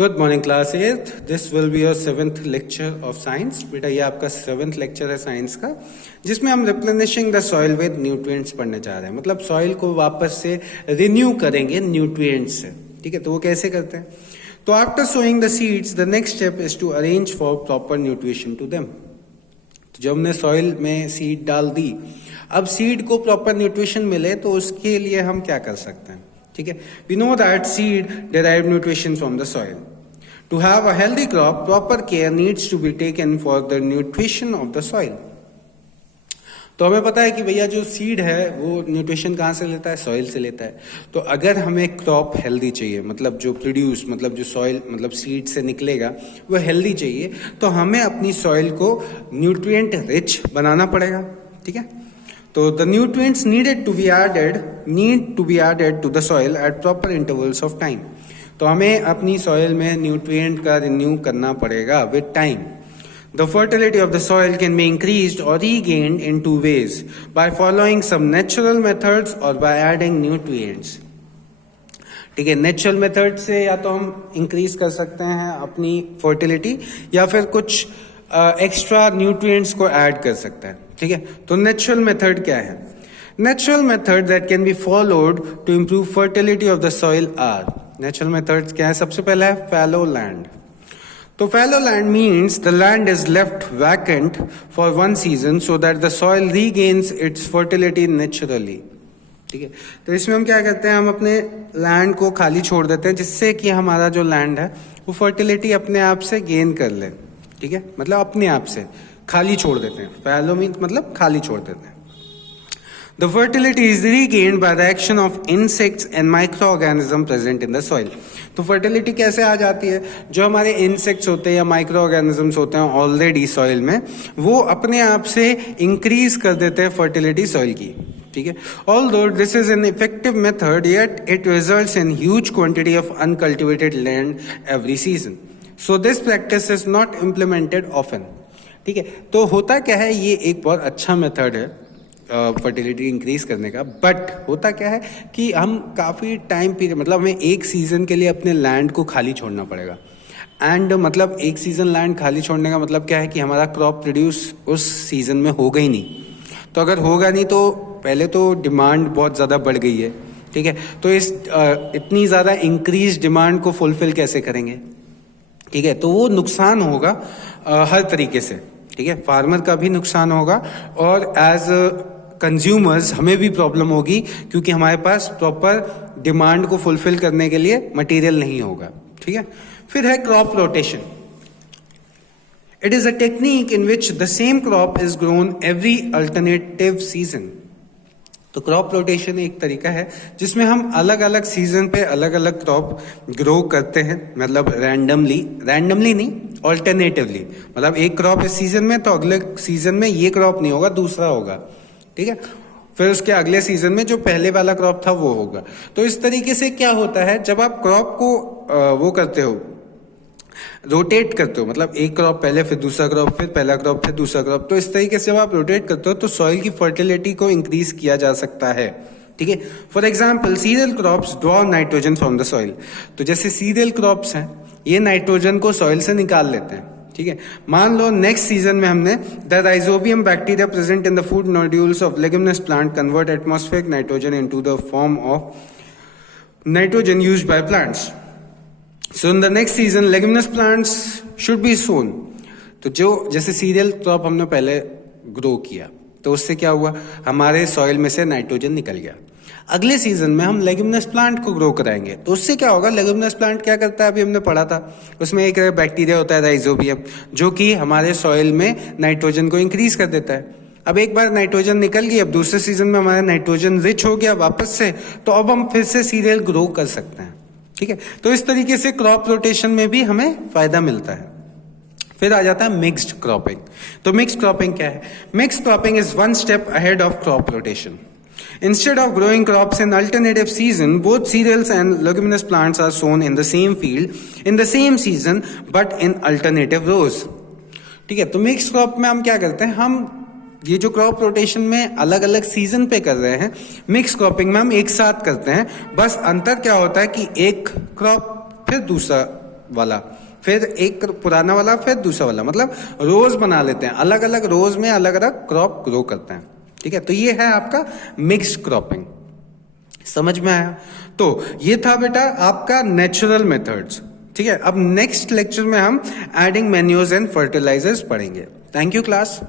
Good morning class 8th। This will be your 7th lecture of science. बेटा ये आपका 7th lecture है science का, जिसमें हम replenishing the soil with nutrients पढ़ने जा रहे हैं। मतलब सॉइल को वापस से रिन्यू करेंगे न्यूट्रिएंट्स से। ठीक है, तो वो कैसे करते हैं? तो after sowing the seeds the next step is to arrange for proper nutrition to them. तो जब हमने सॉइल में सीड डाल दी, अब सीड को प्रॉपर न्यूट्रिशन मिले तो उसके लिए हम क्या कर सकते हैं? ठीक है, we know that seed derive nutrition from the soil. To have a healthy crop, proper care needs to be taken for the nutrition of the soil. तो हमें पता है कि भैया जो सीड है वो न्यूट्रिशन कहाँ से लेता है? सॉइल से लेता है। तो अगर हमें क्रॉप हेल्दी चाहिए, मतलब जो प्रोड्यूस, मतलब जो सॉइल, मतलब सीड से निकलेगा वो हेल्दी चाहिए, तो हमें अपनी सॉइल को न्यूट्रिएंट रिच बनाना पड़ेगा। ठीक है, तो the nutrients need to be added to the soil at proper intervals of time. तो हमें अपनी सॉइल में न्यूट्रिएंट का रिन्यू करना पड़ेगा with time. The fertility of the soil can be increased और regained in two ways, by following some natural methods और by adding nutrients. ठीक है, नेचुरल मेथड से या तो हम इंक्रीज कर सकते हैं अपनी फर्टिलिटी, या फिर कुछ एक्स्ट्रा न्यूट्रिएंट्स को ऐड कर सकते हैं। ठीक है, तो नेचुरल मेथड क्या है? Natural method that can be followed to improve fertility of the soil are. Natural methods क्या है? सबसे पहला है फैलो लैंड। तो fallow land means the land is left vacant for one season so that the soil regains its fertility naturally. ठीक है, तो इसमें हम क्या करते हैं? हम अपने लैंड को खाली छोड़ देते हैं, जिससे कि हमारा जो लैंड है वो फर्टिलिटी अपने आप से गेन कर ले। ठीक है, मतलब अपने आप से खाली छोड़ देते हैं। फैलो मीन्स मतलब खाली छोड़ देते हैं। The fertility is regained by the action of insects and microorganisms present in the soil. तो fertility कैसे आ जाती है? जो हमारे insects होते हैं या microorganisms होते हैं ऑलरेडी सॉइल में, वो अपने आप से इंक्रीज कर देते हैं fertility सॉइल की। ठीक है, although this is an effective method, yet it results in huge quantity of uncultivated land every season. So this practice is not implemented often. ठीक है, तो होता क्या है, ये एक बहुत अच्छा मेथड है फर्टिलिटी इंक्रीज करने का, बट होता क्या है कि हम काफ़ी टाइम पीरियड, मतलब हमें एक सीज़न के लिए अपने लैंड को खाली छोड़ना पड़ेगा। एंड मतलब एक सीज़न लैंड खाली छोड़ने का मतलब क्या है कि हमारा क्रॉप प्रोड्यूस उस सीज़न में होगा ही नहीं। तो अगर होगा नहीं तो पहले तो डिमांड बहुत ज़्यादा बढ़ गई है। ठीक है, तो इस इतनी ज़्यादा इंक्रीज डिमांड को फुलफिल कैसे करेंगे? ठीक है, तो वो नुकसान होगा हर तरीके से। ठीक है, फार्मर का भी नुकसान होगा और एज कंज्यूमर्स हमें भी प्रॉब्लम होगी, क्योंकि हमारे पास प्रॉपर डिमांड को फुलफिल करने के लिए मटेरियल नहीं होगा। ठीक है, फिर है crop rotation. It is a technique in which the same crop is grown every alternative season. तो क्रॉप रोटेशन एक तरीका है जिसमें हम अलग अलग सीजन पे अलग अलग क्रॉप ग्रो करते हैं, मतलब रैंडमली नहीं, ऑल्टरनेटिवली। मतलब एक क्रॉप इस सीजन में, तो अगले सीजन में ये क्रॉप नहीं होगा, दूसरा होगा। ठीक है, फिर उसके अगले सीजन में जो पहले वाला क्रॉप था वो होगा। तो इस तरीके से क्या होता है, जब आप क्रॉप को वो करते हो, रोटेट करते हो, मतलब एक क्रॉप पहले, फिर दूसरा क्रॉप, फिर पहला क्रॉप, फिर दूसरा क्रॉप, तो इस तरीके से जब आप रोटेट करते हो तो सॉइल की फर्टिलिटी को इंक्रीज किया जा सकता है। ठीक है, for example cereal crops draw nitrogen from the soil. तो जैसे सीरियल क्रॉप्स हैं, ये नाइट्रोजन को सॉइल से निकाल लेते हैं। ठीक है, मान लो नेक्स्ट सीजन में हमने the rhizobium bacteria present in the food nodules of leguminous plant convert atmospheric nitrogen into the form of nitrogen used by plants. So in the next season, leguminous plants should be sown. तो जो जैसे cereal crop हमने पहले grow किया, तो उससे क्या हुआ, हमारे सॉइल में से नाइट्रोजन निकल गया। अगले सीजन में हम लेग्यूमिनस प्लांट को ग्रो कराएंगे, तो उससे क्या होगा, लेग्यूमिनस प्लांट क्या करता है, अभी हमने पढ़ा था, उसमें एक बैक्टीरिया होता है राइजोबियम, जो कि हमारे सॉइल में नाइट्रोजन को इंक्रीज कर देता है। अब एक बार नाइट्रोजन निकल गई, अब दूसरे सीजन में हमारा नाइट्रोजन रिच हो गया वापस से, तो अब हम फिर से सीरियल ग्रो कर सकते हैं। ठीक है, तो इस तरीके से क्रॉप रोटेशन में भी हमें फायदा मिलता है। फिर आ जाता है मिक्स्ड क्रॉपिंग। तो मिक्स्ड क्रॉपिंग क्या है? Mixed cropping is one step ahead of crop rotation. Instead of growing crops in alternative season, both cereals and leguminous plants are sown in the same field in the same season but in alternative rows. ठीक है, तो mixed crop में हम क्या करते हैं, हम ये जो क्रॉप रोटेशन में अलग अलग सीजन पे कर रहे हैं, मिक्स क्रॉपिंग में हम एक साथ करते हैं। बस अंतर क्या होता है कि एक क्रॉप फिर दूसरा वाला, फिर एक पुराना वाला, फिर दूसरा वाला, मतलब रोज बना लेते हैं, अलग अलग रोज में अलग अलग क्रॉप ग्रो करते हैं। ठीक है, तो ये है आपका मिक्स्ड क्रॉपिंग। समझ में आया? तो ये था बेटा आपका नेचुरल मेथड्स। ठीक है, अब नेक्स्ट लेक्चर में हम एडिंग मैन्योर्स एंड फर्टिलाइजर्स पढ़ेंगे। Thank you class.